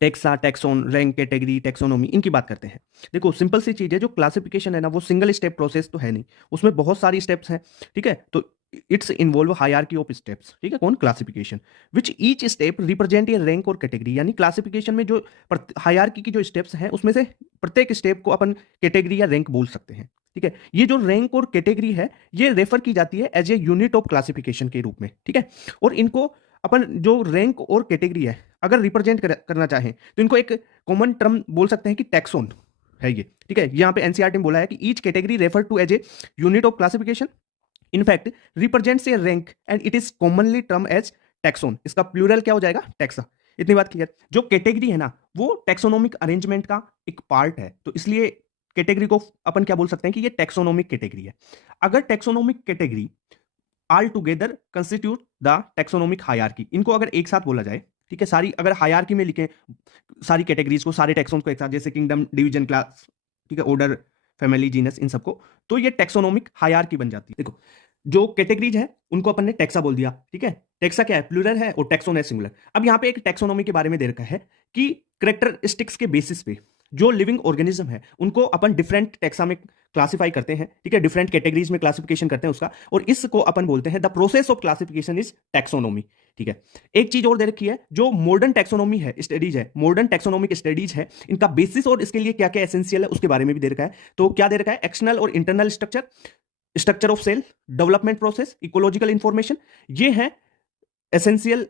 Taxa, taxon, rank, category, taxonomy, इनकी बात करते हैं। देखो सिंपल सी चीज है, जो क्लासिफिकेशन है ना वो सिंगल स्टेप प्रोसेस तो है नहीं, उसमें बहुत सारी स्टेप्स हैं। ठीक है, तो it's involve hierarchy of steps. ठीक है, कौन? Classification, which each step represent A rank और कैटेगरी। यानी क्लासिफिकेशन में जो हायरार्की की जो स्टेप्स हैं उसमें से प्रत्येक स्टेप को अपन कैटेगरी या रैंक बोल सकते हैं। ठीक है, ये जो रैंक और कैटेगरी है ये रेफर की जाती है as a unit of classification के रूप में। ठीक है, और इनको अपन जो रैंक और कैटेगरी है अगर रिप्रेजेंट करना चाहें तो इनको एक कॉमन टर्म बोल सकते हैं कि टैक्सोन है ये। ठीक है, यहाँ पे एनसीईआरटी में बोला है कि each category refer to as a unit of classification, in fact represents a rank and it is commonly term as taxon. इसका प्लूरल क्या हो जाएगा? टैक्सा। इतनी बात क्लियर। जो कैटेगरी है ना वो टैक्सोनोमिक अरेंजमेंट का एक पार्ट है, तो इसलिए कैटेगरी को अपन क्या बोल सकते हैं कि ये टैक्सोनोमिक कैटेगरी है। अगर taxonomic category all together constitute the taxonomic hierarchy, इनको अगर एक साथ बोला जाए, ठीक है, सारी अगर हायरार्की में लिखें सारी कैटेगरीज को, सारे टैक्सोन को एक साथ, जैसे किंगडम, डिवीजन, क्लास, ठीक है, ऑर्डर, फैमिली, जीनस, इन सबको, तो ये टैक्सोनोमिक हायरार्की बन जाती है। देखो जो कैटेगरीज है उनको अपन ने टैक्सा बोल दिया। ठीक है, टैक्सा क्या है? प्लूरल है, और टैक्सोन है सिंगुलर। अब यहाँ पे एक टैक्सोनॉमी के बारे में दे रखा है कि करेक्टरिस्टिक्स के बेसिस पे जो लिविंग ऑर्गेनिज्म है उनको अपन डिफरेंट टैक्सा में क्लासिफाई करते हैं। ठीक है, डिफरेंट कैटेगरीज में क्लासिफिकेशन करते हैं उसका, और इसको अपन बोलते हैं the process of classification is taxonomy. ठीक है, एक चीज और दे रखी है, जो मॉडर्न टैक्सोनॉमी है, स्टडीज है, मॉडर्न टैक्सोनॉमिक स्टडीज है, इनका बेसिस और इसके लिए क्या क्या एसेंशियल है उसके बारे में भी दे रखा है। तो क्या दे रखा है? एक्सटर्नल और internal structure, structure of cell, development process, ecological information, ये है एसेंशियल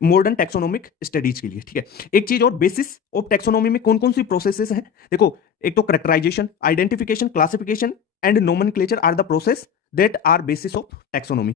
मॉडर्न टैक्सोनॉमिक स्टडीज के लिए। ठीक है, एक चीज और, बेसिस ऑफ टैक्सोनॉमी में कौन कौन सी प्रोसेसेस हैं? देखो, एक तो characterisation, identification, classification and nomenclature are the process that are basis of taxonomy.